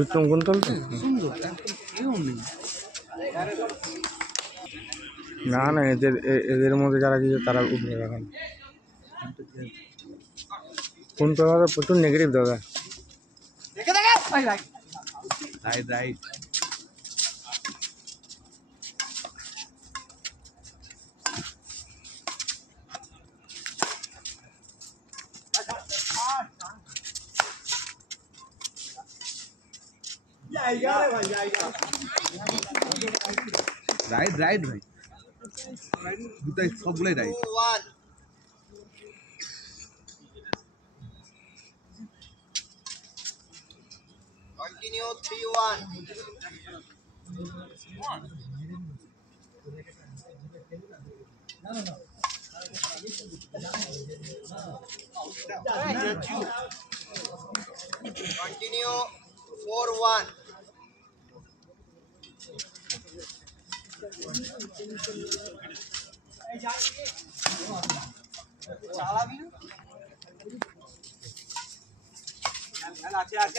বিক্রম কুন্তল তো সুন্দর একদম কেউ নেই। না না এদের মধ্যে যারা দিয়েছে তারা উঠবে এখন। কুন্তল দাদা প্রচুর নেগেটিভ দাদা। রাইট রাইট রাইট রাইট ভাই দুটাই সবগুলোই রাইট। Continue 3-1. Continue 4-1.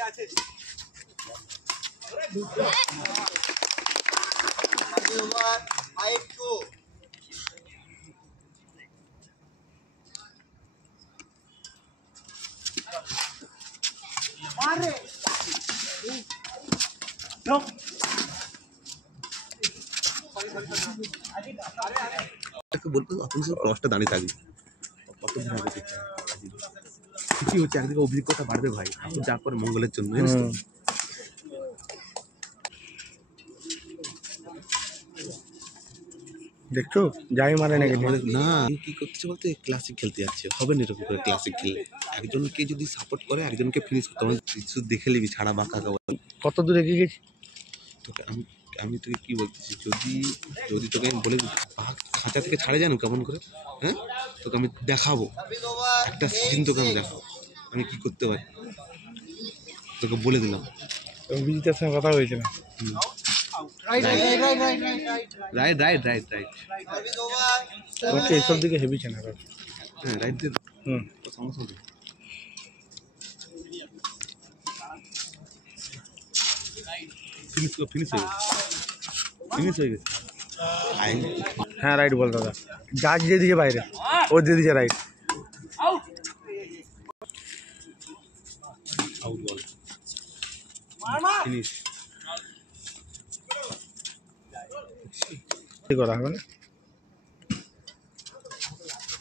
আছে 5-2. বলবো আপনি শুধু ক্রসটা দাঁড়িয়ে থাকবে কত কি হচ্ছে একদিকে অভিজ্ঞতা বাড়বে ভাই আপনি যা করে মঙ্গলের জন্য দেখছো যাই মানে নাকি না কি করছে বলতে ক্লাসিক খেলতে যাচ্ছে হবে না এরকম করে ক্লাসিক খেললে একজনকে যদি সাপোর্ট করে একজনকে ফিনিশ করতে হবে কিছু দেখে নিবি ছাড়া বাঁকা কত দূরে এগিয়ে গেছি তোকে আমি তোকে কি বলতেছি যদি তোকে আমি বলে খাঁচা থেকে ছাড়ে জানো কেমন করে হ্যাঁ তোকে আমি দেখাবো একটা সিজন তোকে আমি দেখাবো আমি কি করতে পারি তোকে বলে দিলাম। অভিজিতের সঙ্গে কথা হয়েছে না right right right right okay এইসব দিকে হেবিছে না হ্যাঁ রাইট দিয়ে সমস্যা নেই ফিনিশ হয়ে গেছে হ্যাঁ রাইট বল দাদা জাজ দিয়ে দিয়েছে বাইরে ও দিয়ে দিয়েছে রাইট আউট বল ফিনিশ কি করা হবে না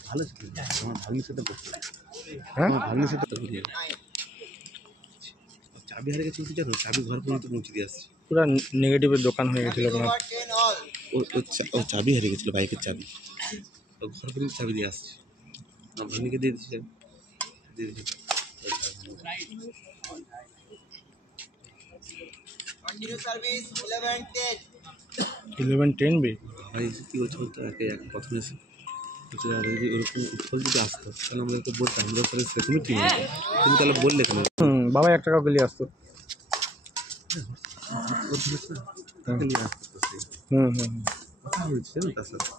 ভালো ছিল আমার ভাগ্নির সাথে করতে হ্যাঁ আমার ভাগ্নির সাথে করি চাবি হারিয়ে গেছে কিন্তু জানো চাবি ঘর পর্যন্ত পৌঁছে দিয়ে আসছে পুরো নেগেটিভের দোকান হয়ে গেছিল আপনার ও চাবি হারিয়ে গেছিলো বাইকের চাবি ও ঘর পর্যন্ত চাবি দিয়ে আসছে আমার ভাগ্নিকে দিয়ে দিচ্ছে দিয়ে দিচ্ছে Continue service 11-10. 11-10 বে ভাই কী বলছে বলতে একে এক প্রথমে যদি ওরকম উৎফল যদি আসতো তাহলে আমাদেরকে বলতাম আমরা পরে সেরকমই টিম হতো তুমি তাহলে বললে কেন বাবা 1 টাকা গেলে আসতো কথা বলছে তার সাথে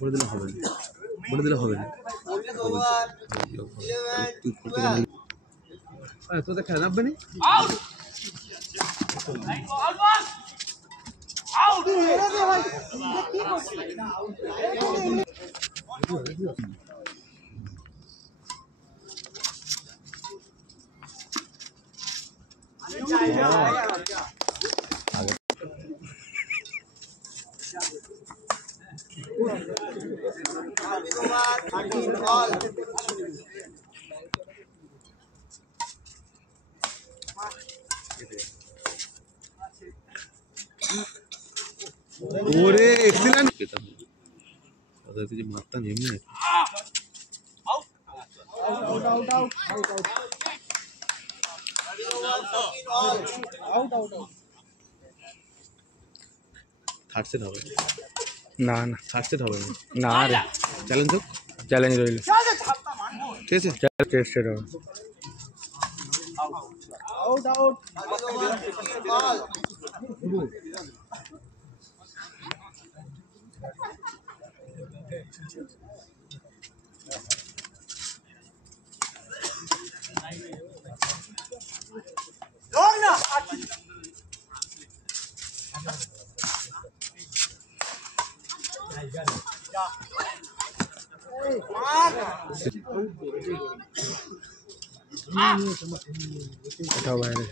বলে দিলে হবে না বলে দিলে হবে না তুই করতে গেলে তোদের খেলা নামবে না ওরে এক্সিলেন্ট পেতাম ওদের যে মারতাম এমনি থার্ড সেট হবে না না থার্ড সেট হবে না রে চ্যালেঞ্জ হোক চ্যালেঞ্জ রইল ঠিক আছে টেস্ট হবে এটাও বাইরে।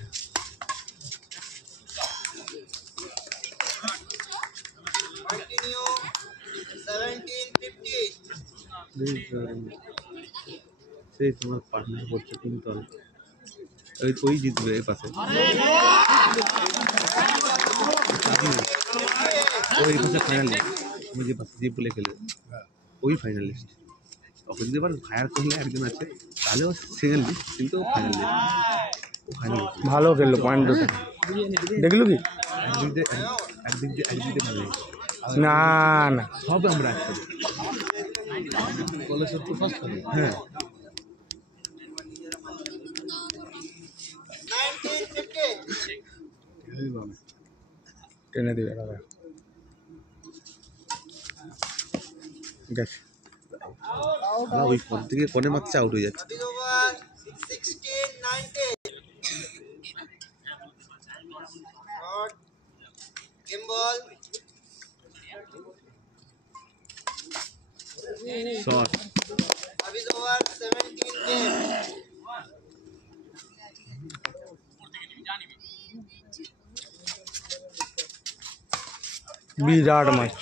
Continue. 17-15. সেই তোমার পার্টনার করছে কিন্তু ওই জিতবে এই পাশে ওই পাশে ফাইনালিস্ট আমি যে পাশে যে বলে খেলে ওই ফাইনালিস্ট ওকে যদি এবার ফায়ার করলে একজন আছে তাহলে ও সেকেন্ড লিস্ট কিন্তু ফাইনালিস্ট ও ফাইনালিস্ট ভালো খেললো পয়েন্ট দুটো দেখলো কি একদিক দিয়ে ভালো লাগে না না সব আমরা একসাথে হ্যাঁ 19-15. টেনে দিবে দাদা গেছে ওই ফোন থেকে কোনে মাত্রা আউট হয়ে যাচ্ছে Habis over. 16-19. Shot. Game ball. Shot Habis over. 17-10. বিরাট ম্যাচ